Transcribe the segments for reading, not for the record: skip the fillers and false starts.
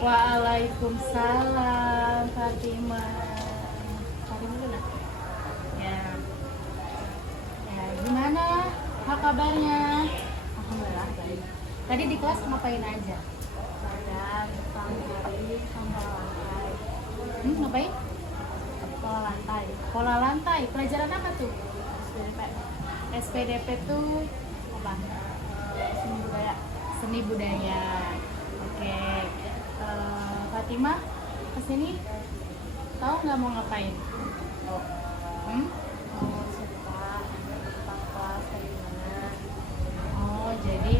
Waalaikumsalam Fatimah. Fatimah dulu lah. Ya. Ya, gimana? Apa kabarnya? Alhamdulillah baik. Tadi di kelas ngapain aja? Belajar tentang teori sama lantai. Ngapain? Pola lantai. Pola lantai. Pelajaran apa tuh? SPDP. SPDP tuh apa? Seni budaya. Seni budaya. Oke. Fatimah kesini tahu nggak mau ngapain? Hmm? Mau cerita tentang kelas kayak gimana. Oh, jadi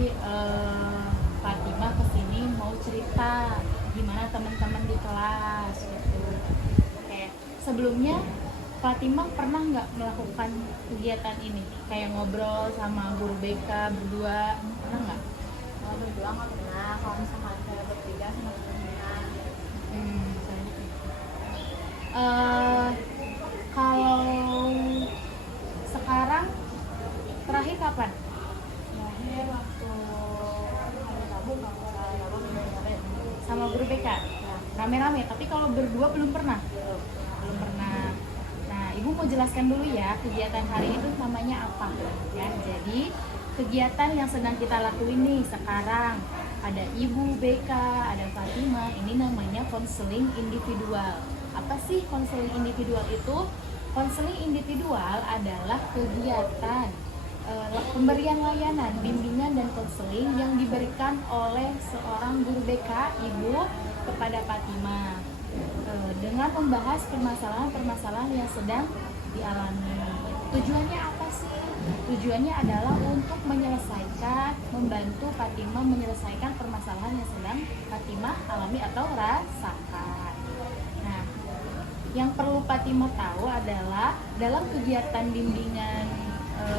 Fatimah kesini mau cerita gimana teman-teman di kelas gitu. Oke, sebelumnya Fatimah pernah nggak melakukan kegiatan ini? Kayak ngobrol sama guru BK berdua, pernah nggak? Kalau berdua nggak pernah. Kalau misalkan saya bertiga sama teman-teman. Kalau sekarang terakhir kapan? Terakhir waktu hari Rabu kalau saya Rabu bener-bener. Sama guru BK? Ya. Rame-rame, tapi kalau berdua belum pernah? Belum pernah. Nah, Ibu mau jelaskan dulu ya kegiatan hari itu namanya apa ya. Jadi kegiatan yang sedang kita lakuin nih sekarang, ada Ibu BK, ada Fatimah, ini namanya konseling individual. Apa sih konseling individual itu? Konseling individual adalah kegiatan pemberian layanan, bimbingan dan konseling yang diberikan oleh seorang guru BK, Ibu, kepada Fatimah dengan membahas permasalahan-permasalahan yang sedang dialami. Tujuannya apa sih? Tujuannya adalah untuk menyelesaikan, membantu Fatimah menyelesaikan permasalahan yang sedang Fatimah alami atau rasakan. Nah, yang perlu Fatimah tahu adalah dalam kegiatan bimbingan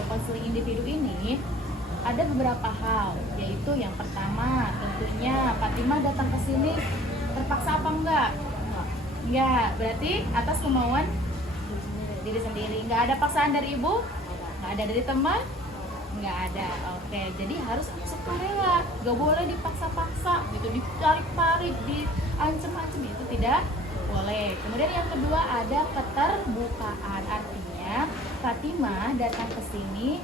konseling individu ini ada beberapa hal, yaitu yang pertama tentunya Fatimah datang ke sini terpaksa apa enggak? Enggak, berarti atas kemauan diri sendiri. Enggak ada paksaan dari ibu? Enggak ada dari teman? Enggak ada. Oke, jadi harus sukarela, enggak boleh dipaksa-paksa gitu, ditarik-tarik, diancam-ancam, itu tidak boleh. Kemudian yang kedua ada keterbukaan, artinya Fatimah datang ke sini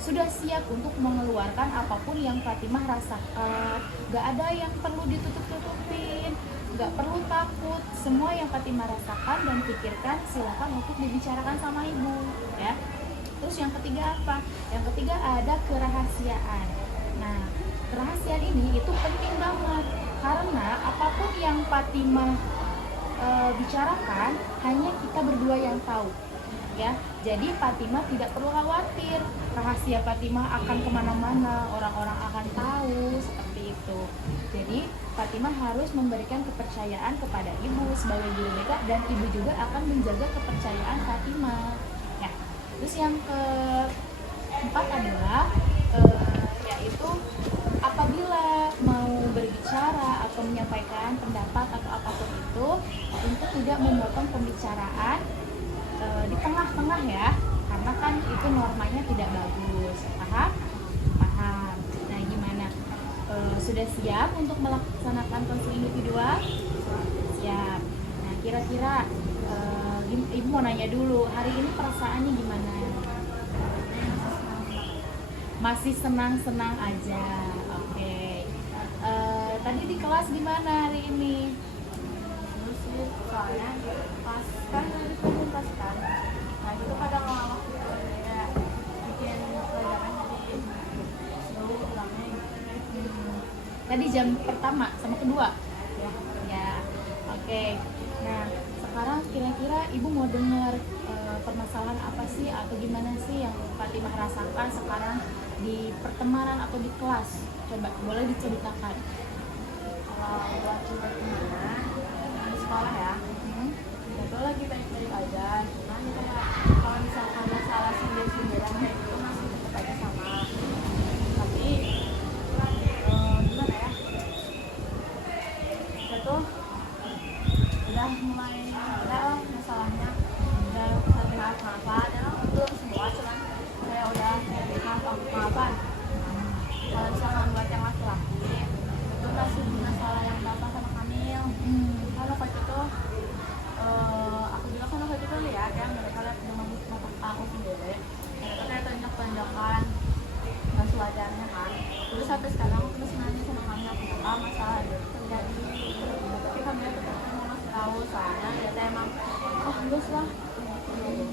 sudah siap untuk mengeluarkan apapun yang Fatimah rasakan. Gak ada yang perlu ditutup-tutupin, gak perlu takut. Semua yang Fatimah rasakan dan pikirkan silakan untuk dibicarakan sama ibu ya. Terus yang ketiga apa? Yang ketiga ada kerahasiaan. Nah, kerahasiaan ini itu penting banget karena apapun yang Fatimah bicarakan hanya kita berdua yang tahu ya. Jadi Fatimah tidak perlu khawatir rahasia Fatimah akan kemana-mana, orang-orang akan tahu, seperti itu. Jadi Fatimah harus memberikan kepercayaan kepada ibu sebagai guru BK dan ibu juga akan menjaga kepercayaan Fatimah ya. Terus yang keempat adalah yaitu apabila mau berbicara atau menyampaikan pendapat atau apapun itu untuk tidak memotong pembicaraan di tengah-tengah ya, karena kan itu normanya tidak bagus. Paham? Paham. Nah, gimana? Sudah siap untuk melaksanakan konseling individual? Siap. Nah, kira-kira ibu mau nanya dulu, hari ini perasaannya gimana? Masih senang-senang aja. Oke. Tadi di kelas gimana hari ini? Terus sih soalnya pas kan tadi presentaskan. Nah itu kadang ngelawak gitu ya, bikin pelajaran jadi seru ulangnya gitu. Tadi jam pertama sama kedua? Ya. Ya. Oke. Nah, sekarang kira-kira ibu mau dengar permasalahan apa sih atau gimana sih yang Fatimah rasakan sekarang di pertemanan atau di kelas? Coba boleh diceritakan. Kalau buat cerita gimana di sekolah ya, itu lagi baik-baik aja. Cuman kayak kalau misalkan masalah sindir-sindiran kayak gitu masih tetap aja sama. Tapi gimana ya? Kita tuh udah mulai ada masalahnya, udah saling maaf-maafan, ya belum semua cuman kayak udah maaf-maafan. Kalau misalkan buat yang laki-laki itu masih masalah yang bapak sama sampai sekarang aku terus nanya sama Kamila kenapa masalah itu terjadi, tapi Kamila tetap mau ngasih tahu soalnya dia tuh emang oh halus lah gitu.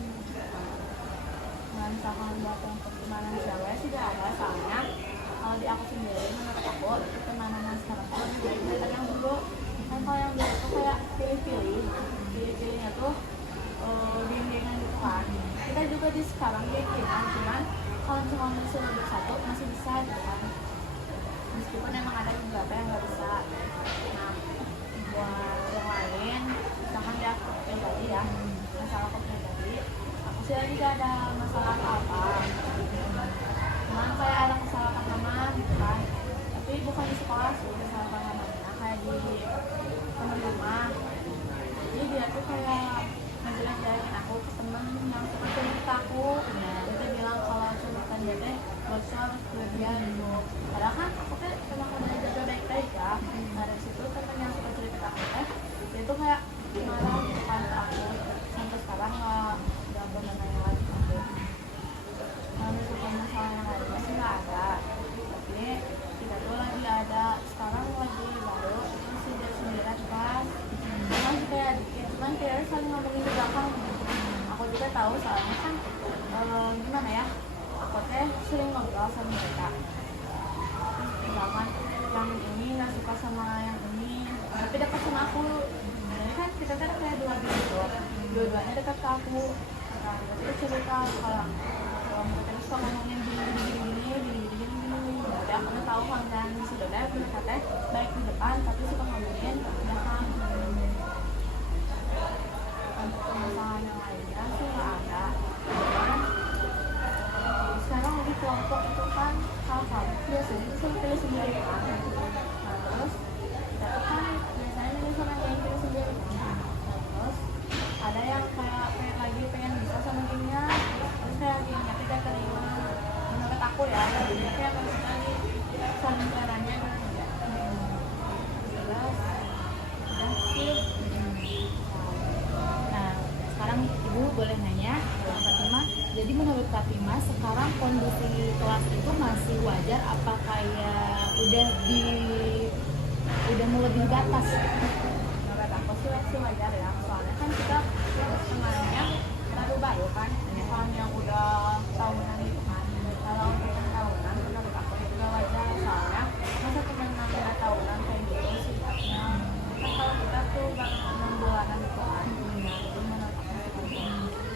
Nah misalkan buat yang pertemanan cewek sih gak ada, soalnya kalau di aku sendiri menurut aku pertemanan yang sekarang tuh lebih baik daripada yang dulu. Kan kalau yang dulu tuh kayak pilih-pilihnya tuh geng-gengan gitu kan. Kita juga di sekarang geng-gengan, cuman kalau cuma disuruh bersatu masih bisa gitu kan, meskipun emang ada beberapa yang nggak bisa. Nah buat yang lain misalkan di aku pribadi ya, masalah aku pribadi aku sih lagi gak ada masalah apa-apa, cuman kayak ada kesalahpahaman gitu kan, tapi bukan di sekolah sih kesalahpahamannya, kayak di temen rumah. Jadi dia tuh kayak ngejelek-jelekin aku ke temen yang suka cerita aku. Dia tuh bilang kalau curhatan dia teh bocor ke dia gitu, padahal kan aku teh emang udah jaga baik-baik ya. Nah dari situ temen yang suka cerita aku teh dia tuh kayak marah gitu kan ke aku, sampai sekarang nggak pernah nanya lagi ke aku. Nah untuk masalah yang lain masih nggak ada, tapi kita tuh lagi ada sekarang lagi baru itu masih dia sendirian pas masih kayak dikit, cuman kayak saling ngomongin di belakang. Aku juga tahu soalnya kan gimana ya, aku teh sering ngobrol sama mereka, misalkan yang ini nggak suka sama yang ini tapi dekat sama aku, jadi kan kita kan kayak dua gitu, dua-duanya dekat ke aku. Nah kita cerita kalau mereka suka ngomongin gini, jadi aku tuh tahu kalau yang sudah mereka teh baik di depan tapi suka ngomongin di belakang. Untuk permasalahan yang lainnya sih nggak ada. Sekarang di kelompok itu kan hal-hal biasanya itu saya pilih sendiri kan. Nah terus kita tuh kan biasanya milih sama yang pilih sendiri. Nah terus ada yang kayak lagi pengen bisa sama gengnya, terus kayak gengnya tidak terima. Menurut aku ya, gengnya kayak harus sekali saling caranya gitu ya. Terus udah sih. Sekarang Ibu boleh nanya ke Fatima, jadi menurut Fatima sekarang kondisi kelas itu masih wajar apa kayak udah melebihi batas? Menurut aku sih masih wajar ya, soalnya kan kita sebenarnya terlalu baru kan, bukan yang udah tahunan gitu kan. Kalau untuk yang tahunan menurut aku juga wajar, soalnya masa teman 6 tahunan kayak gitu sifatnya kan, kalau kita tuh baru 6 bulanan gitu kan.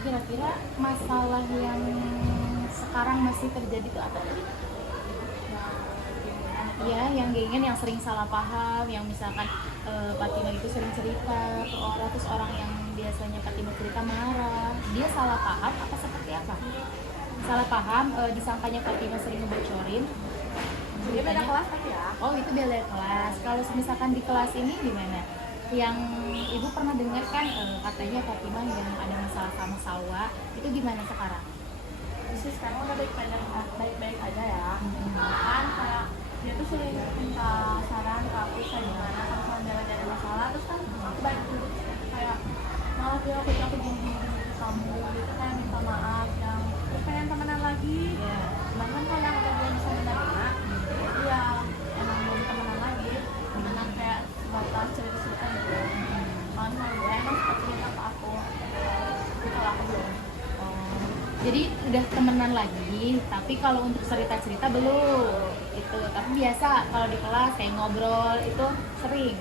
Kira-kira masalah yang sekarang masih terjadi itu apa? Ya, yang gengnya yang sering salah paham, yang misalkan Fatima itu sering cerita ke orang, terus orang yang biasanya Fatima cerita marah, dia salah paham apa seperti apa? Salah paham, disangkanya Fatima sering ngebocorin. Dia beda kelas tapi ya. Oh itu beda kelas. Kalau misalkan di kelas ini gimana? Yang Ibu pernah dengar kan katanya Fatima yang ada masalah sama Salwa, itu gimana sekarang? Terus sekarang udah baik-baik aja ya. Kan kayak dia tuh sering minta saran ke aku kayak gimana kalau misalnya dia lagi ada masalah, terus kan aku baik dulu kayak malah dia aku gini kamu gitu, kayak minta maaf yang pengen temenan lagi. Cuman kan kalau yang udah belum bisa menerima itu ya emang belum temenan lagi, temenan kayak sebatas cerita-cerita gitu. Kalau dia emang suka cerita ke aku, tapi kalau aku belum. Jadi udah temenan lagi, tapi kalau untuk cerita-cerita belum itu. Tapi biasa kalau di kelas kayak ngobrol itu sering.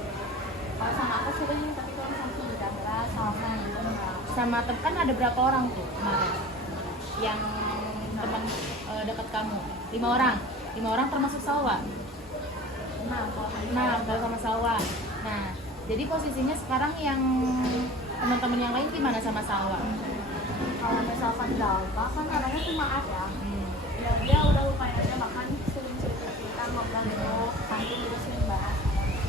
Kalau sama aku sering, tapi kalau sama Zahra sama belum lah. Sama kan ada berapa orang tuh kemarin yang teman dekat kamu? 5 orang. 5 orang termasuk Salwa. Nah Kalau sama Salwa. Nah, jadi posisinya sekarang yang teman-teman yang lain gimana sama Salwa? kalau misalkan Zalpa kan orangnya pemaaf ya. Ya dia udah lupain aja, bahkan sering cerita ngobrol gitu, kantin juga sering bahas.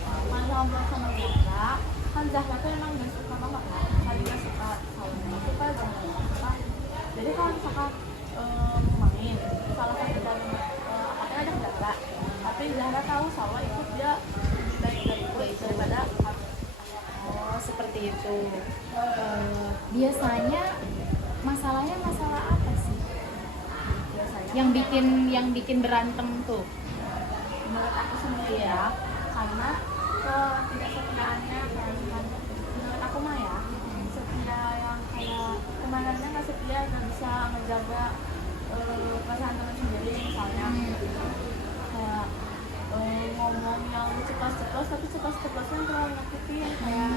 Kalau ngobrol sama Zahra, kan Zahra tuh emang gak suka banget kan, tadi gak suka Salwa, suka Zahra gak suka. Jadi kalau misalkan main, salah satu dari apanya ada Zahra, tapi Zahra tahu Salwa ikut dia baik daripada Oh, seperti itu. Biasanya masalahnya masalah apa sih? biasanya. Yang bikin berantem tuh? menurut aku sendiri ya, karena ketidaksetiaannya kayak misalnya menurut aku mah ya, setia yang kayak kemana-mana nggak setia, nggak bisa menjaga perasaan teman sendiri misalnya kayak ngomong yang ceplos-ceplos tapi ceplos-ceplosnya terlalu nyakitin kayak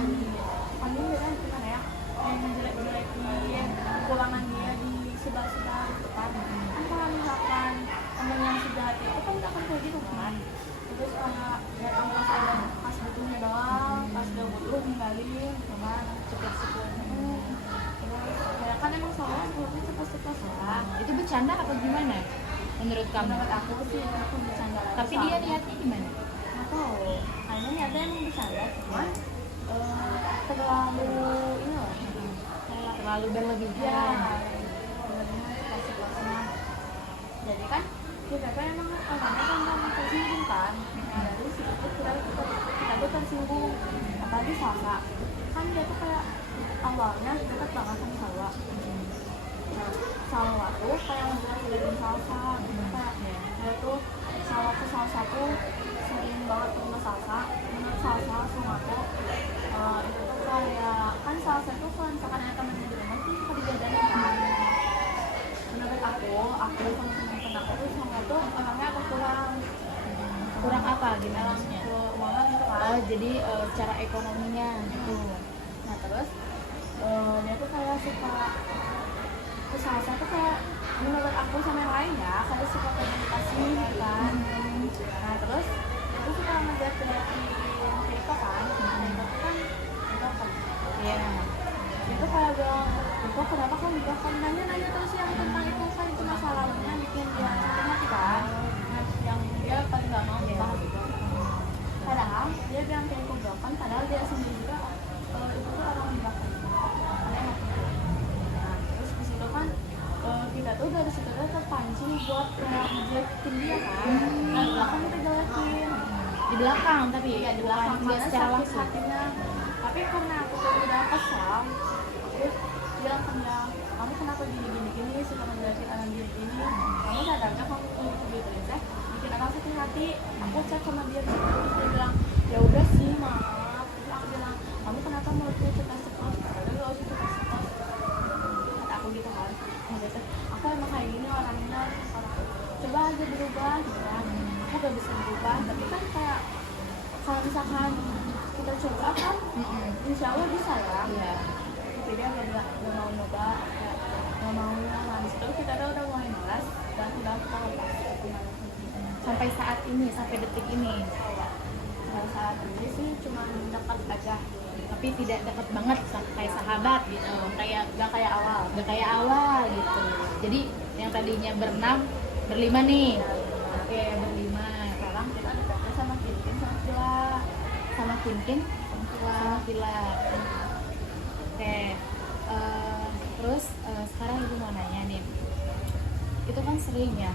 kami kan gimana ya, yang ngejelek-jelekin kekurangan dia di sebelah-sebelah gitu kan. Kan kalau misalkan temen yang sejati itu kan nggak akan kayak gitu kan, terus kayak datang pas ada pas butuhnya doang, pas gak butuh ninggalin cuman ceplos-ceplos. Terus ya kan emang sama sebelumnya ceplos-ceplos lah. Itu bercanda apa gimana menurut kamu? Menurut aku sih aku bercanda aja. Tapi dia niatnya gimana? nggak tahu, kayaknya niatnya emang bercanda cuman terlalu ini loh kayak Terlalu ya berlebihan. sebenarnya ceplos-ceplosnya. Jadi kan kita kan emang orangnya kan gampang tersinggung kan. Nah dari situ kita tuh tersinggung, apalagi Salsa kan dia tuh kayak awalnya dekat banget sama Salwa. Nah, Salwa tuh kayak ngejelasin Salsa gitu kan. Dia tuh Salwa ke Salsa tuh sering banget ketemu Salsa. Menurut Salsa sama aku itu tuh kayak kan Salsa tuh kalau misalkan ada temennya di rumah tuh suka dijajanin kan. Menurut aku sama temen-temen aku tuh sama tuh orangnya agak Kurang apa gimana maksudnya? keuangan gitu kan. Oh, jadi cara ekonominya gitu. Nah terus dia tuh kayak suka ke Salsa tuh kayak menurut aku sama yang lain ya kayak suka komunikasi gitu kan. Nah terus itu suka ngejat-jatin Keiko kan. Keiko tuh kan Keiko kan Iya. itu kayak bilang Keiko kenapa kamu juga kan nanya terus yang tentang itu kan itu masalahnya bikin dia sakit hati kan. Nah yang dia paling gak mau bahas itu. Padahal dia bilang Keiko kan padahal dia sendiri juga itu tuh orang di belakang. Nah terus di situ kan kita tuh dari situ tuh terpancing buat kayak ngejelekin dia kan. Nah di belakang kita jelekin. Di belakang tapi Iya di belakang bukan dia karena secara sakit langsung. hatinya. Tapi karena aku tuh udah kesal, aku bilang ke dia, kamu kenapa gini suka ngejelekin orang gini? Kamu sadar gak kamu gitu teh bikin orang sakit hati? Aku chat sama dia terus dia bilang ya udah sih maaf. Terus aku bilang kamu kenapa mau tuh ceplos-ceplos? Padahal gak usah ceplos-ceplos. Kata aku gitu kan. Nah, biasa, aku emang kayak gini orangnya. Coba aja berubah gitu kan. Aku gak bisa berubah, tapi kan kayak kalau misalkan kita coba kan, insya Allah bisa ya. Iya. Tapi dia nggak mau nyoba, kayak nggak mau. Nah di situ kita udah mulai malas dan udah kita lepas. Sampai saat ini, sampai detik ini. Nah, saat ini sih cuma dekat aja. Tapi tidak dekat banget kayak sahabat gitu. Gak kayak awal. Udah kayak awal gitu. Jadi yang tadinya berenam, berlima nih. Oke, berlima. Sekarang kita dekatnya sama Kinkin sama Kila. Sama Kinkin, Kila. sama Kila. Oke. Terus sekarang ibu mau nanya nih. Itu kan sering ya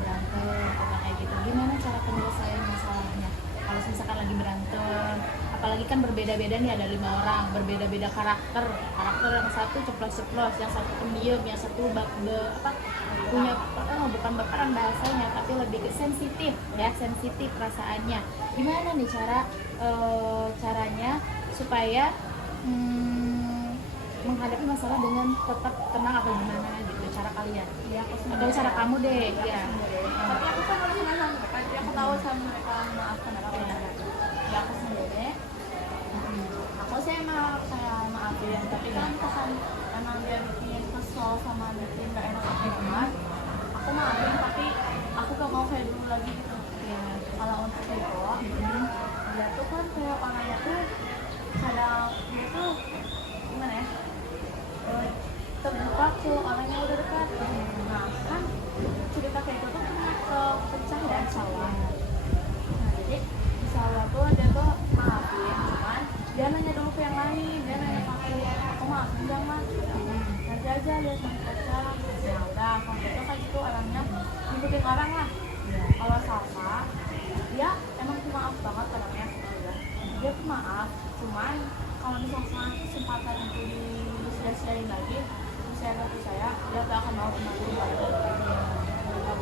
berantem atau kayak gitu. Gimana cara penyelesaian masalahnya? Kalau misalkan lagi berantem, apalagi kan berbeda-beda nih, ada 5 orang, berbeda-beda karakter. Karakter yang satu ceplos-ceplos, yang satu pendiam, yang satu punya bukan baperan bahasanya, tapi lebih ke sensitif ya, sensitif perasaannya. Gimana nih caranya supaya menghadapi masalah dengan tetap tenang atau gimana gitu cara kalian? Iya, aku Atau cara kamu deh, ya. Tapi aku kan harus sama mereka, jadi aku tahu sama mereka maafkan apa ya. Ya aku sendiri. Aku sih emang kayak maafin, tapi kalau misalkan emang dia bikin kesel sama bikin gak enak apa gimana, aku maafin tapi aku gak mau kayak dulu lagi gitu. Ya, kalau untuk itu, dia tuh kan kayak orangnya tuh kadang dia tuh gimana ya? Terbuka ke orangnya udah dekat. Nah kan cerita kayak gitu tuh pernah pecah ya Salwa. Nah jadi di Salwa tuh dia tuh maafin, cuman dia nanya dulu ke yang lain, dia nanya ke aku maafin gak mas? Nanti aja lihat nanti pecah. Nah udah kalau gitu kan itu orangnya ngikutin orang lah. Kalau Salwa dia emang pemaaf banget orangnya. Dia pemaaf, cuman kalau misalkan kesempatan itu disia-siain lagi, saya nggak percaya dia gak akan mau kembali.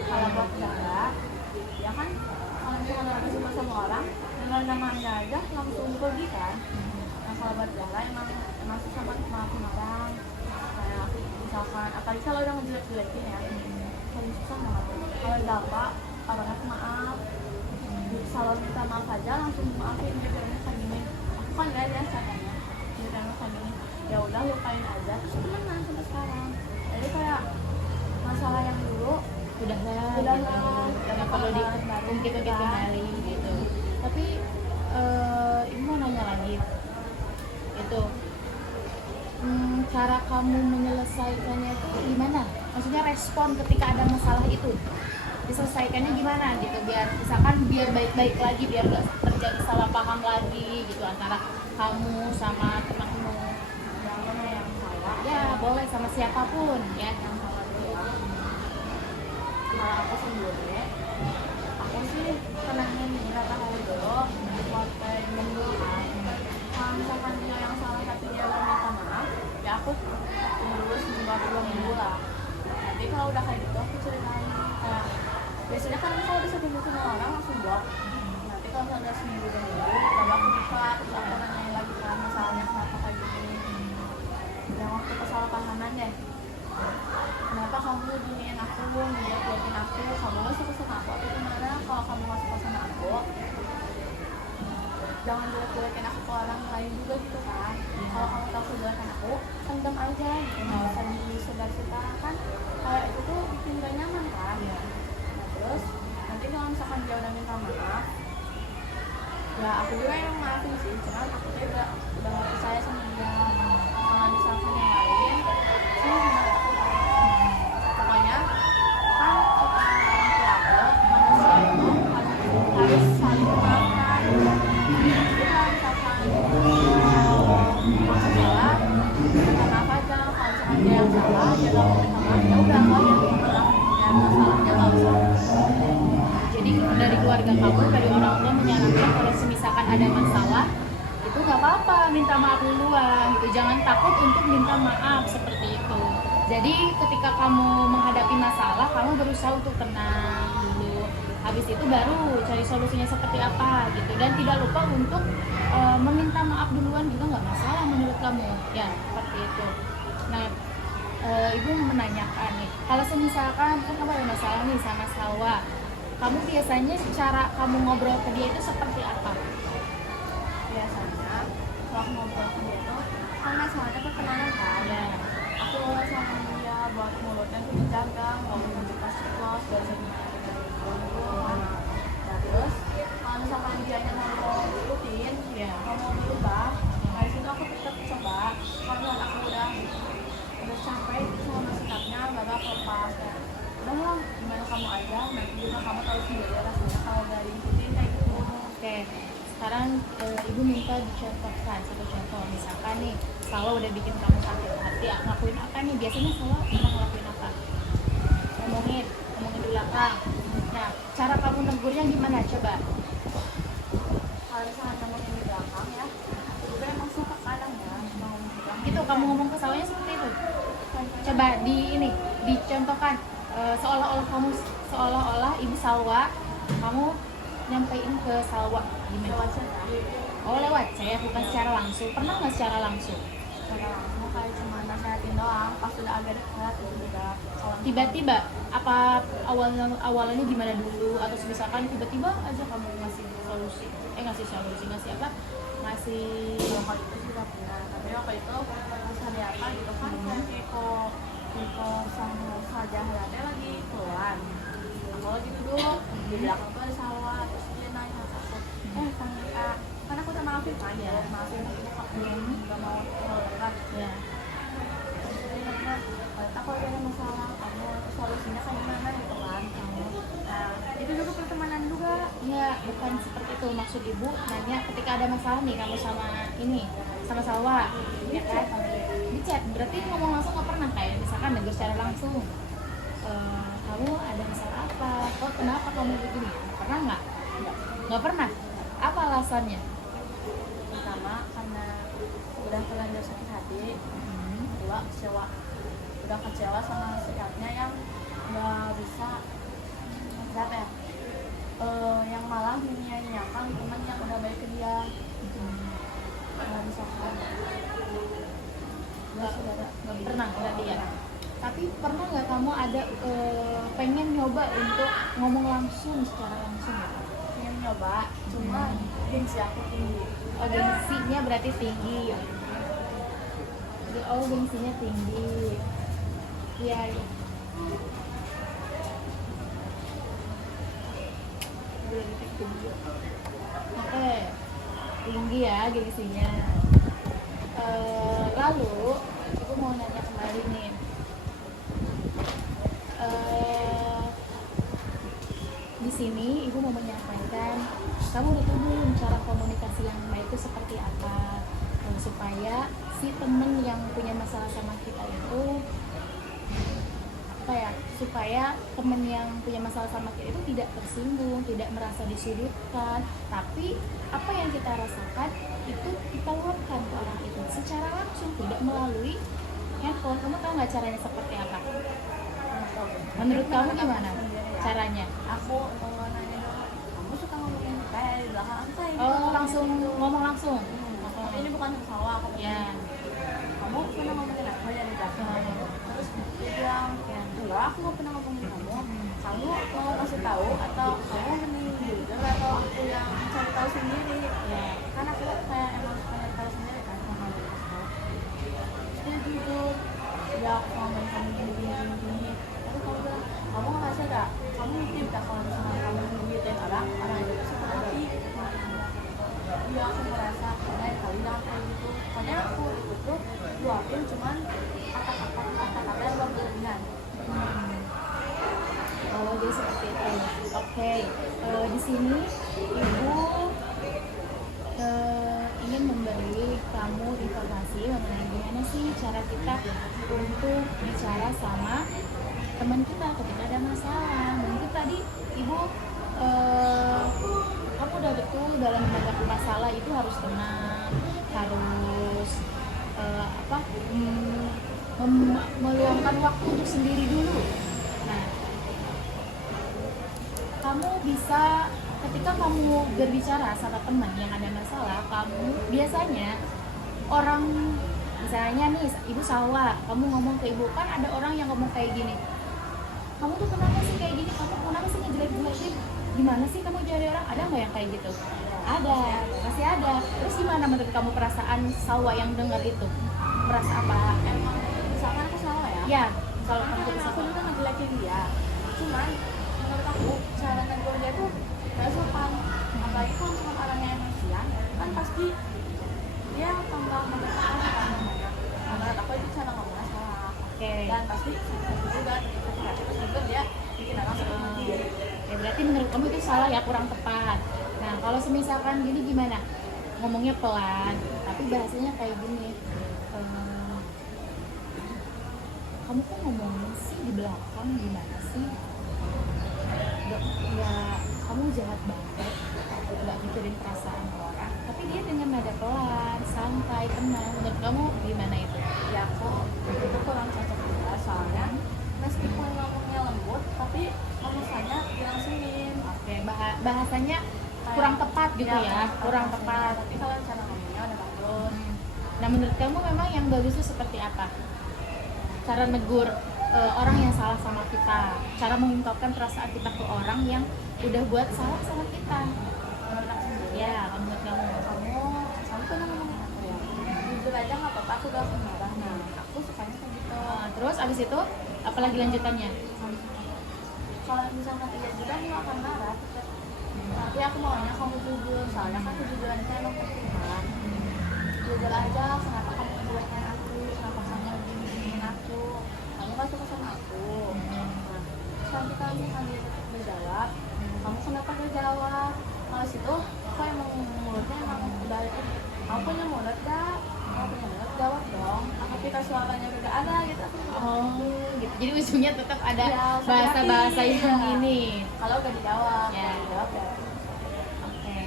Kalau buat jaga ya kan misalnya lagi suka sama orang dengan namanya aja langsung pergi kan. Nah kalau buat Bella emang susah banget maafin orang, kayak misalkan apalagi kalau udah ngejelek-jelekin ya paling susah banget. Kalau Bapak orangnya maaf, kalau minta maaf aja langsung maafin, dia bilangnya kayak gini, aku kan gak ada caranya, dia bilangnya kayak gini, ya udah lupain aja, terus temenan sampai sekarang. Jadi kayak masalah yang dulu udah lah udah gitu. lah, Nggak perlu diungkit-ungkit kembali gitu. Tapi ibu mau nanya lagi itu, cara kamu menyelesaikannya itu gimana? Maksudnya respon ketika ada masalah itu diselesaikannya gimana gitu, biar misalkan biar baik-baik lagi, biar gak terjadi salah paham lagi gitu antara kamu sama temanmu. yang mana yang salah. Ya boleh sama siapapun ya. Kalau aku sendiri, aku sih tenangin beberapa hari dulu buat kayak gini dulu kan. Kalau misalkan dia yang salah tapi dia udah minta maaf, ya aku tunggu seminggu atau 2 minggu lah. Nanti kalau udah kayak gitu aku ceritain kayak biasanya kan kalau udah satu sama orang langsung blok. Nanti kalau misalnya udah seminggu 2 minggu, baru aku buka, terus aku nanyain lagi kan masalahnya kenapa kayak gini. Yang waktu kesalahpahaman deh, kenapa kamu giniin aku, ngeliat-liatin aku, kamu gak suka sama aku atau gimana? Kalau kamu gak suka sama aku, jangan jelek-jelekin aku ke orang lain juga gitu kan. Kalau kamu tahu kejelekan aku, pendam aja gitu, gak usah disebar-sebarkan. Kayak itu tuh bikin gak nyaman kan. Nah terus, nanti kalau misalkan dia udah minta maaf, ya aku juga yang maafin sih, cuman aku tuh udah gak percaya sama dia. Kalau misalkan yang lain, sih gimana aku pokoknya kan orang tua aku manusia itu harus saling memaafkan. Jadi kalau misalkan aku salah, minta maaf aja. Kalau misalkan dia yang salah, dia gak mau minta maaf, ya udah nggak dia minta maaf, ya masalahnya nggak usah. Jadi dari keluarga kamu, dari orang tua menyarankan kalau misalkan ada masalah itu nggak apa-apa, minta maaf duluan gitu, jangan takut untuk minta maaf seperti itu. Jadi ketika kamu menghadapi masalah, kamu berusaha untuk tenang dulu, habis itu baru cari solusinya seperti apa gitu, dan tidak lupa untuk meminta maaf duluan juga nggak masalah menurut kamu ya, seperti itu. Nah, ibu menanyakan nih, kalau misalkan kan kamu ada masalah nih sama Salwa, kamu biasanya cara kamu ngobrol ke dia itu seperti apa? Biasanya kalau aku ngobrol sama dia tuh kan masalahnya pertemanan kan ya. Aku sama dia buat mulutnya tuh dijaga, ngomongnya dikasih close dan kan. Nah terus kalau misalkan dia yang mau rutin ya mau berubah, nah disitu aku tetap coba. Kalau misalkan aku udah capek sama sikapnya, babak lepas ya udah lah, gimana kamu aja, nanti juga kamu tahu sendiri rasanya kalau udah diikutin kayak gitu. Oke, sekarang ibu minta dicontohkan satu contoh, misalkan nih Salwa udah bikin kamu sakit hati, ngelakuin apa nih? Biasanya Salwa pernah ngelakuin apa? Ngomongin di belakang. Nah, cara kamu negurnya gimana? Coba. Kalau misalnya ngomongin di belakang ya, aku juga emang suka kadang ya ngomong di belakang. Gitu, kamu ngomong ke Salwanya seperti itu. Coba dicontohkan, seolah-olah ibu Salwa, kamu nyampein ke Salwa gimana? Lewat cerita. Oh lewat chat, bukan secara langsung. Pernah nggak secara langsung? Secara langsung kayak cuma nasehatin doang, pas udah agak dekat itu juga. Kalau Tiba-tiba apa awalnya gimana dulu, atau misalkan tiba-tiba aja kamu ngasih solusi, ngasih apa? Ngasih waktu itu sudah pernah, tapi waktu itu pas hari apa gitu kan kayak Kiko sama saja Helate lagi keluar. Aku lagi duduk di belakang tuh ada sawah, terus dia nanya ke aku, Kang Rika, kan aku udah maafin kan ya, maafin aku nggak mau terlalu dekat ya. terus dia nanya, aku lagi ada masalah, kamu solusinya kayak gimana gitu kan kamu. Nah itu juga pertemanan juga. Enggak, bukan seperti itu maksud ibu. Nanya ketika ada masalah nih kamu sama Salwa, ya kan? Di chat, berarti ngomong langsung nggak pernah, kayak misalkan negur secara langsung. Kamu ada masalah apa? Kok kenapa kamu begini? Pernah nggak? Nggak pernah. Apa alasannya? Pertama karena udah terlanjur sakit hati, kedua udah kecewa sama sikapnya yang nggak bisa, yang malah menanyakan teman yang udah baik ke dia. Kalau misalkan nggak pernah berarti ya. Tapi pernah nggak kamu ada pengen nyoba untuk ngomong langsung secara langsung ya? pengen nyoba, cuma gengsi aku tinggi. Oh, gengsinya berarti tinggi. Oh, gengsinya tinggi. Iya, iya. Oke, tinggi ya gengsinya. Lalu, aku mau nanya kembali nih. Di sini ibu mau menyampaikan, kamu udah tahu belum cara komunikasi yang baik itu seperti apa, supaya si temen yang punya masalah sama kita itu apa ya, supaya temen yang punya masalah sama kita itu tidak tersinggung, tidak merasa disudutkan, tapi apa yang kita rasakan itu kita luapkan ke orang itu secara langsung, tidak melalui handphone. Kamu tahu nggak caranya seperti apa? Menurut kamu gimana caranya? Aku mau nanya dong, kamu suka ngomongin kayak di belakang aku kayak Oh, langsung ngomong langsung. Tapi ini bukan salah aku. Ya. Kamu pernah ngomongin aku dari belakang? Terus dia bilang, enggak, aku nggak pernah ngomongin kamu. Kamu mau kasih tahu atau kamu mending jujur atau aku yang cari tahu sendiri? Ya. Kan aku kayak emang pengen tahu sendiri kan sama diri aku. Terus dia jujur, ya aku ngomongin kamu gini. Tapi kamu bilang, kamu ngerasa gak? Kamu ngerti gak kalau misalnya kamu ngikutin orang itu pasti mati. Iya, aku ngerasa lain kali lah kayak gitu. Pokoknya aku itu luapin cuman kata-kata yang luar berlebihan. Oh, jadi seperti itu. Oke. Di sini ibu ingin memberi kamu informasi mengenai gimana sih cara kita untuk bicara sama teman kita ketika ada masalah. Mungkin tadi ibu kamu udah betul dalam menghadapi masalah itu harus tenang, harus meluangkan waktu untuk sendiri dulu. Nah, kamu bisa ketika kamu berbicara sama teman yang ada masalah, kamu biasanya orang, misalnya nih ibu sawah, kamu ngomong ke ibu, kan ada orang yang ngomong kayak gini, kamu tuh kenapa sih kayak gini, kamu kenapa sih ngejelek-jelekin, gimana sih kamu jadi orang, ada nggak yang kayak gitu? Ada, pasti ada. Terus gimana menurut kamu perasaan sawah yang dengar itu? Merasa apa? Emang misalkan aku salah ya? Ya, kalau kamu Kan bisa aku juga ngejelekin dia. Cuman menurut aku cara negur dia tuh gak sopan. Apalagi kalau misalkan orangnya emosian, kan pasti dia tambah menekan kan namanya. Menurut aku itu cara ngomongnya salah. Oke. Dan pasti itu juga ketika terus juga dia bikin orang seperti itu. Ya berarti menurut kamu itu salah ya, kurang tepat. Nah, kalau semisalkan gini gimana? Ngomongnya pelan, tapi bahasanya kayak gini. Kamu kok ngomongin sih di belakang gimana sih? Nggak, kamu jahat banget, nggak mikirin perasaan orang. Tapi dia dengan nada pelan, santai, tenang. Menurut kamu gimana itu? Ya aku itu kurang cocok juga soalnya meskipun ngomongnya lembut tapi ngomongnya dilangsungin. Oke, bahasanya kurang tepat gitu ya, kurang tepat. Tapi kalau cara ngomongnya udah bagus. Nah, menurut kamu memang yang bagus itu seperti apa? Cara negur orang yang salah sama kita, cara mengungkapkan perasaan kita ke orang yang udah buat salah sama kita. Menurut aku sendiri Ya, menurut kamu. kamu pernah ngomongin aku ya jujur aja nggak apa-apa, aku gak akan marah. Nah aku sukanya kayak gitu. Terus abis itu apalagi lanjutannya? Kalau misalkan iya juga aku gak akan marah tetep. Tapi aku maunya kamu jujur, soalnya kan kejujuran itu emang penting kan. Jujur aja kenapa kamu menjelekin aku, kenapa kamu gini-giniin aku, kamu gak suka sama aku. Terus nanti kamu kan dia tetap berjawab, kamu kenapa gak jawab? Kalau situ aku emang mulutnya emang udah kamu punya mulut gak? Kamu punya mulut, jawab dong. Tapi kalau suaranya udah ada gitu aku Gitu. Jadi ujungnya tetap ada Ya, bahasa-bahasa sakit. yang Iya. ini. kalau gak dijawab, Ya. kalau dijawab ya Oke.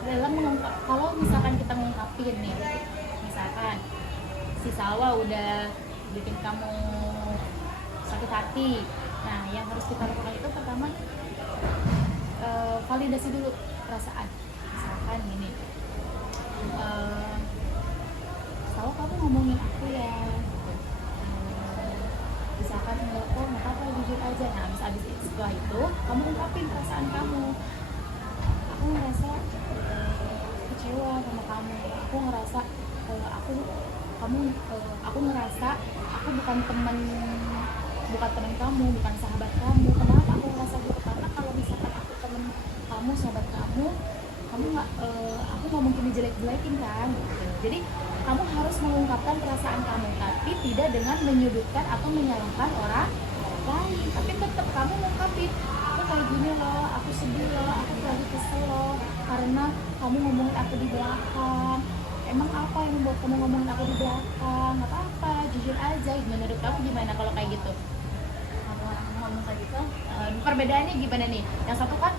Dalam mengungkap, kalau misalkan kita ngungkapin nih, misalkan si Salwa udah bikin kamu sakit hati, nah yang harus kita lakukan itu pertama validasi dulu perasaan. Misalkan gini, kalau kamu ngomongin aku ya gitu. Misalkan enggak kok, nggak apa-apa, jujur aja. Nah abis setelah itu kamu ungkapin perasaan kamu. Aku ngerasa kecewa sama kamu, aku ngerasa aku ngerasa aku bukan teman kamu, bukan sahabat kamu. Kenapa aku ngerasa gitu? Karena kalau misalkan aku teman kamu, sahabat kamu nggak aku nggak mungkin dijelek-jelekin kan gitu. Jadi kamu harus mengungkapkan perasaan kamu, tapi tidak dengan menyudutkan atau menyalahkan orang lain, tapi tetap kamu ngungkapin, aku kayak gini loh, aku sedih loh, aku lagi kesel loh karena kamu ngomongin aku di belakang. Emang apa yang membuat kamu ngomongin aku di belakang? Nggak apa-apa, jujur aja. Menurut kamu gimana kalau kayak gitu? Aku ngomong kayak gitu, Perbedaannya gimana nih? Yang satu kan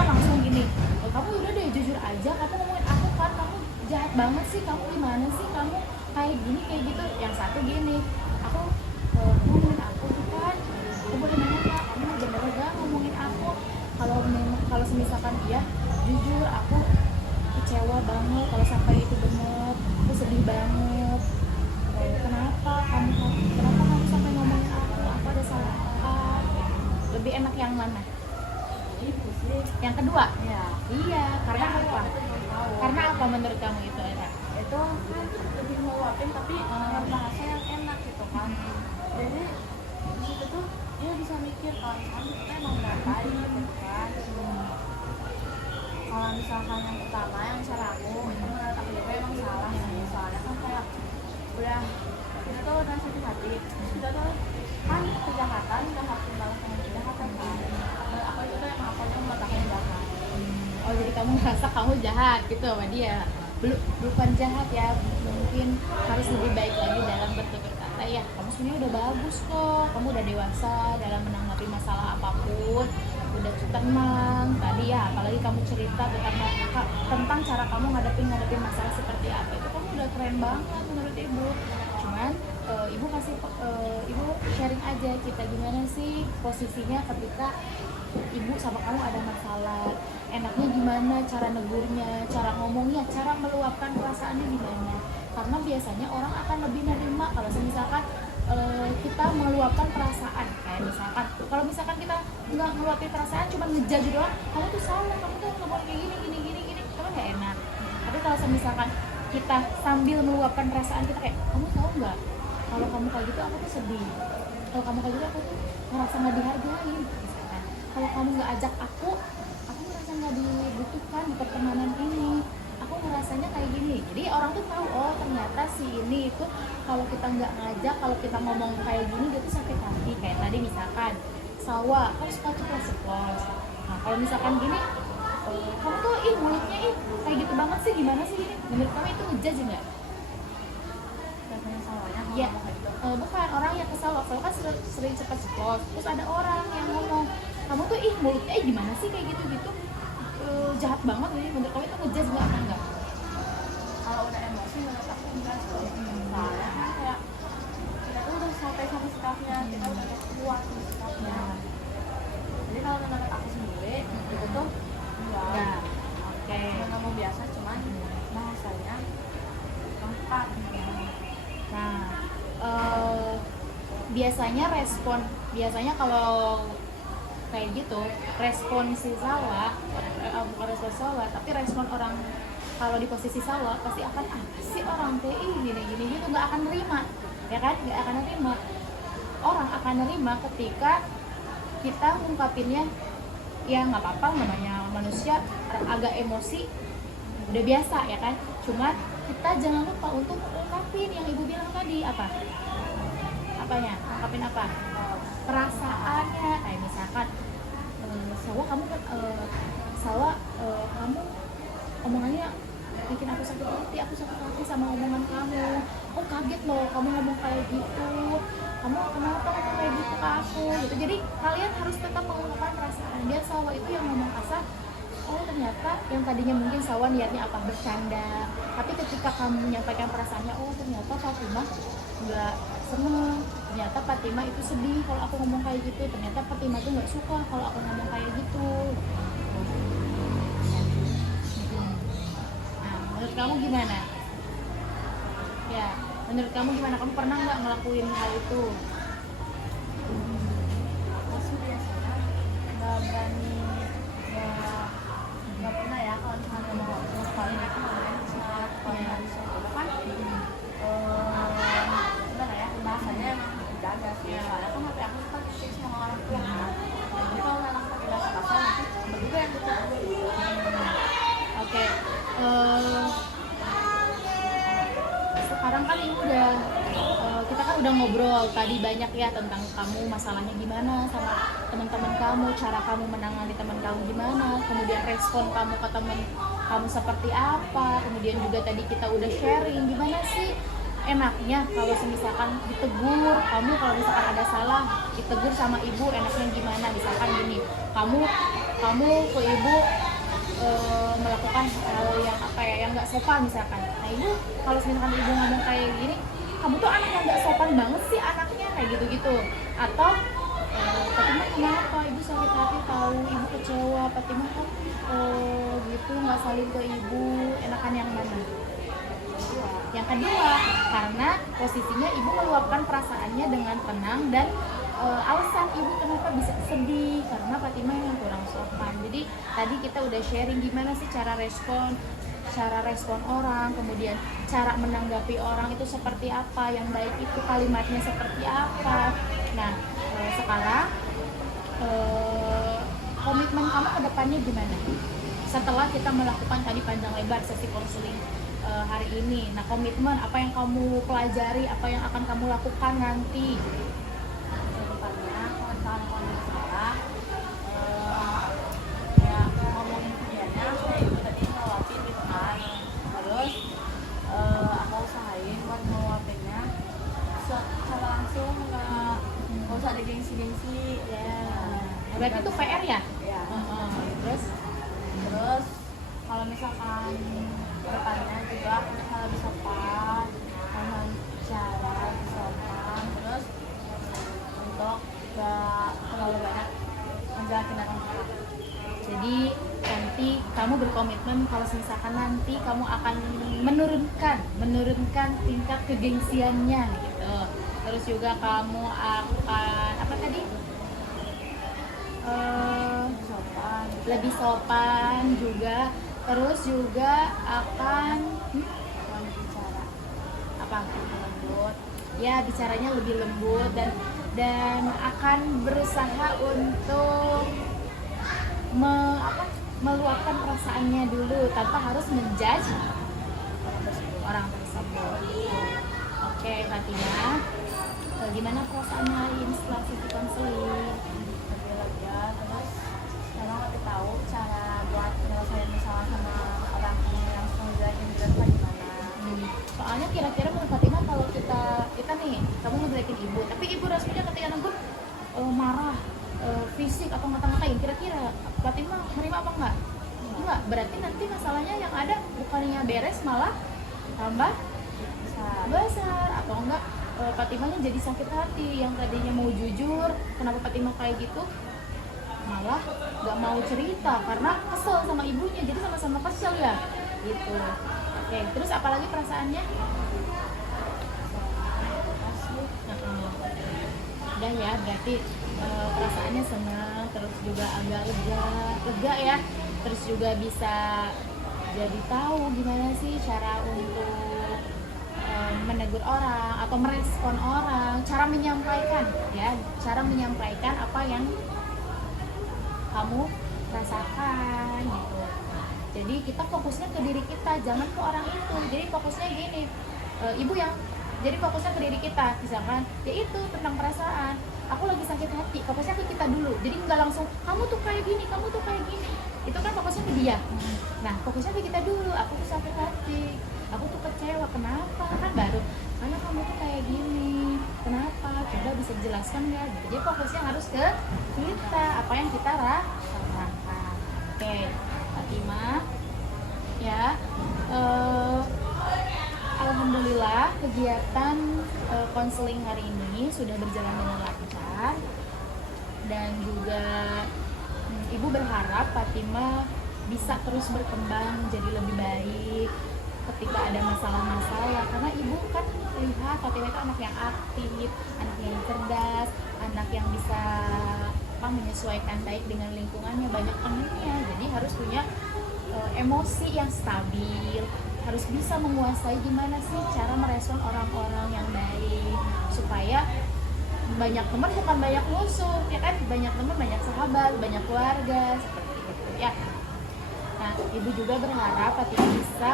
langsung gini, kamu udah deh jujur aja, kamu ngomongin aku kan, kamu jahat banget sih, kamu gimana sih, kamu kayak gini kayak gitu. Yang satu gini, aku ngomongin aku bukan, aku boleh nanya nggak, kamu bener gak ngomongin aku? Kalau misalkan dia jujur, aku kecewa banget kalau sampai itu bener, aku sedih banget. Kenapa kamu sampai ngomongin aku ada salah apa? Lebih enak yang mana? itu sih Yang kedua? ya. Iya, karena Aku apa? itu belum tahu. Karena apa menurut kamu itu enak? Itu kan lebih meluapin tapi dengan bahasa yang enak gitu kan. Jadi di situ tuh dia bisa mikir kalau misalkan kita emang nggak baik gitu kan. Kalau misalkan yang pertama yang cara aku itu menurut aku juga emang salah sih, soalnya kan kayak udah kita tuh udah sakit hati, kita tuh kan kejahatan udah harus balas dengan kejahatan kan. Dan aku itu tuh emang aku tuh buat aku jahat. Oh, jadi kamu ngerasa kamu jahat gitu sama dia? Bukan jahat ya, mungkin harus lebih baik lagi dalam bertutur kata ya. Kamu sebenarnya udah bagus kok, kamu udah dewasa dalam menanggapi masalah apapun, udah tenang tadi ya. Apalagi kamu cerita tentang cara kamu ngadepin masalah seperti apa, itu kamu udah keren banget menurut ibu. Cuman ibu sharing aja, kita gimana sih posisinya ketika ibu sama kamu ada masalah, enaknya gimana cara negurnya, cara ngomongnya, cara meluapkan perasaannya gimana. Karena biasanya orang akan lebih menerima kalau misalkan kita meluapkan perasaan. Kayak misalkan kalau misalkan kita nggak meluapin perasaan, cuma ngejudge doang, kamu tuh salah, kamu tuh ngomong kayak gini, itu kan nggak enak. Tapi kalau misalkan kita sambil meluapkan perasaan kita, kayak kamu tahu nggak, kalau kamu kayak gitu aku tuh sedih, kalau kamu kayak gitu aku tuh ngerasa nggak dihargain. Misalkan kalau kamu nggak ajak aku ngerasa nggak dibutuhkan di pertemanan ini, aku ngerasanya kayak gini. Jadi orang tuh tahu, oh ternyata si ini itu kalau kita nggak ngajak, kalau kita ngomong kayak gini dia tuh sakit hati. Kayak tadi misalkan Sawa kan suka ceplos. Nah kalau misalkan gini, kamu tuh mulutnya kayak gitu banget sih, gimana sih ini? Menurut kamu itu ngejudge nggak? Biasanya salahnya kalau Ya, ngomong kayak gitu. bukan orang yang kesal, kalau kan sering cepat ceplos. Terus ada orang yang ngomong, kamu tuh mulutnya gimana sih kayak gitu, jahat banget. Jadi menurut kamu itu ngejudge nggak apa enggak? Kalau udah emosi menurut aku enggak sih. Soalnya kan kayak kita tuh udah sampai sama sikapnya, kita udah kuat sama sikapnya. Jadi kalau menurut aku sendiri itu tuh enggak. Oke. Cuma ngomong biasa, cuman bahasanya lengkap. Nah, biasanya kalau kayak gitu, respon si Sawa, bukan respon Sawa, tapi respon orang kalau di posisi Sawa pasti akan sih orang TI gini gitu, nggak akan nerima, ya kan? Nggak akan nerima. Orang akan nerima ketika kita ngungkapinnya, ya nggak apa-apa, namanya manusia agak emosi, udah biasa ya kan. Cuma kita jangan lupa untuk ungkapin yang ibu bilang tadi, apanya, ungkapin apa, perasaannya. Kayak misalkan Sawa kamu kan kamu omongannya bikin aku sakit hati sama omongan kamu. Oh kaget loh kamu ngomong kayak gitu, kamu kenapa ngomong kayak gitu ke aku gitu. Jadi kalian harus tetap mengungkapkan perasaan. Biar Sawa itu yang ngomong kasar, oh ternyata yang tadinya mungkin Sawa niatnya apa, bercanda, tapi ketika kamu menyampaikan perasaannya, oh ternyata Fatimah nggak seneng, ternyata Fatimah itu sedih kalau aku ngomong kayak gitu, ternyata Fatimah tuh nggak suka kalau aku ngomong kayak gitu. kamu gimana? Ya, menurut kamu gimana? Kamu pernah nggak ngelakuin hal itu? Masih biasanya nggak berani, nggak pernah ya kalau misalnya mau sekali mereka nggak berani saat kalau Iya. harus coba kan gimana ya bahasanya emang dijaga sih soalnya kan HP aku kan sih sama orang tua kan jadi kalau memang pakai bahasa kasar nanti juga yang gitu. Oke. Eh, sekarang kan ini udah kita kan udah ngobrol tadi banyak ya tentang kamu masalahnya gimana sama teman-teman kamu, cara kamu menangani teman kamu gimana, kemudian respon kamu ke teman kamu seperti apa, kemudian juga tadi kita udah sharing gimana sih enaknya kalau misalkan ditegur kamu, kalau misalkan ada salah ditegur sama ibu enaknya gimana, misalkan gini kamu ke ibu melakukan hal yang apa ya yang nggak sopan misalkan. Nah ibu kalau misalkan ibu ngomong kayak gini, kamu tuh anak yang nggak sopan banget sih anaknya kayak gitu-gitu. Atau Fatimah kenapa ibu sakit hati tahu ibu kecewa, Fatimah kan gitu nggak saling ke ibu, enakan yang mana? Yang kedua, karena posisinya ibu meluapkan perasaannya dengan tenang dan alasan ibu kenapa bisa sedih karena Fatimah yang kurang sopan. Jadi tadi kita udah sharing gimana sih cara respon orang, kemudian cara menanggapi orang itu seperti apa, yang baik itu kalimatnya seperti apa. Nah sekarang komitmen kamu ke depannya gimana? Setelah kita melakukan tadi panjang lebar sesi konseling hari ini, nah komitmen apa yang kamu pelajari, apa yang akan kamu lakukan nanti? Depannya kalau misalnya kalau ada masalah ya ngomongin kegiatannya kayak itu tadi ngeluapin gitu kan terus aku usahain buat ngeluapinnya secara langsung nggak usah ada gengsi-gengsi Ya, berarti itu PR ya? ya. Terus Terus kalau misalkan depannya juga kalau lebih sopan dengan cara lebih sopan terus untuk gak terlalu banyak menjelakin orang. jadi nanti kamu berkomitmen kalau misalkan nanti kamu akan menurunkan tingkat kegengsiannya gitu. Terus juga kamu akan apa tadi? Sopan Lebih sopan juga. Terus juga akan dalam bicara apa? lembut Ya bicaranya lebih lembut dan akan berusaha untuk meluapkan perasaannya dulu tanpa harus menjudge orang tersebut. Oke Fatimah, gimana perasaannya hari ini setelah sesi konseling? lebih lega terus sekarang lebih tahu cara buat menyelesaikan masalah sama orang yang ngejelekin juga gimana. Soalnya kira-kira menurut Fatimah kalau kita nih, kamu ngejelekin ibu, tapi ibu responnya ketika negur marah, fisik atau ngata-ngatain, kira-kira Fatimah menerima apa enggak? Enggak, berarti nanti masalahnya yang ada bukannya beres malah tambah besar atau enggak Fatimahnya jadi sakit hati, yang tadinya mau jujur kenapa Fatimah kayak gitu malah nggak mau cerita karena kesel sama ibunya, jadi sama-sama kesel ya gitu. Oke, terus apalagi perasaannya? Udah ya, berarti perasaannya senang, terus juga agak lega ya, terus juga bisa jadi tahu gimana sih cara untuk menegur orang atau merespon orang, cara menyampaikan ya, cara menyampaikan apa yang kamu rasakan gitu. Jadi kita fokusnya ke diri kita, jangan ke orang itu. Jadi fokusnya gini, ibu yang jadi fokusnya ke diri kita, misalkan ya itu tentang perasaan, aku lagi sakit hati, fokusnya ke kita dulu. Jadi nggak langsung kamu tuh kayak gini, kamu tuh kayak gini, itu kan fokusnya ke dia. Nah fokusnya ke kita dulu, aku tuh sakit hati, aku tuh kecewa, kenapa, kan baru karena kamu tuh kayak gini, kenapa, coba bisa dijelaskan nggak gitu. Jadi fokusnya harus ke kita, apa yang kita rasakan. Oke Fatimah ya, alhamdulillah kegiatan konseling hari ini sudah berjalan dengan lancar, dan juga ibu berharap Fatimah bisa terus berkembang jadi lebih baik, ketika ada masalah-masalah, karena ibu kan lihat Fatimah itu anak yang aktif, anak yang cerdas, anak yang bisa menyesuaikan baik dengan lingkungannya, banyak temennya, jadi harus punya emosi yang stabil, harus bisa menguasai gimana sih cara merespon orang-orang yang baik, supaya banyak teman bukan banyak musuh, ya kan, banyak teman banyak sahabat, banyak keluarga, seperti itu ya. Nah, ibu juga berharap Fatimah bisa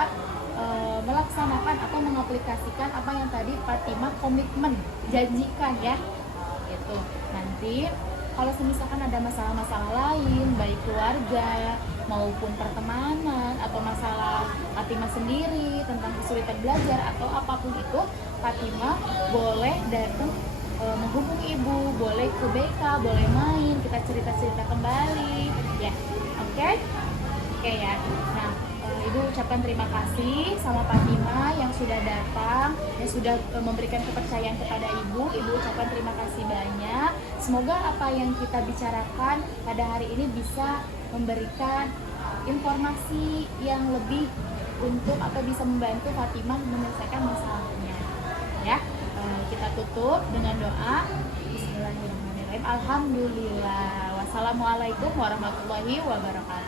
melaksanakan atau mengaplikasikan apa yang tadi Fatimah komitmen janjikan ya, gitu. Nanti kalau misalkan ada masalah-masalah lain, baik keluarga maupun pertemanan atau masalah Fatimah sendiri tentang kesulitan belajar atau apapun itu, Fatimah boleh datang menghubungi ibu, boleh ke BK, boleh main, kita cerita-cerita kembali ya. Oke ya. Nah, ibu ucapkan terima kasih sama Fatimah yang sudah datang, yang sudah memberikan kepercayaan kepada ibu. Ibu ucapkan terima kasih banyak. Semoga apa yang kita bicarakan pada hari ini bisa memberikan informasi yang lebih untuk atau bisa membantu Fatimah menyelesaikan masalahnya ya. Kita tutup dengan doa. Bismillahirrahmanirrahim. Alhamdulillah. Wassalamualaikum warahmatullahi wabarakatuh.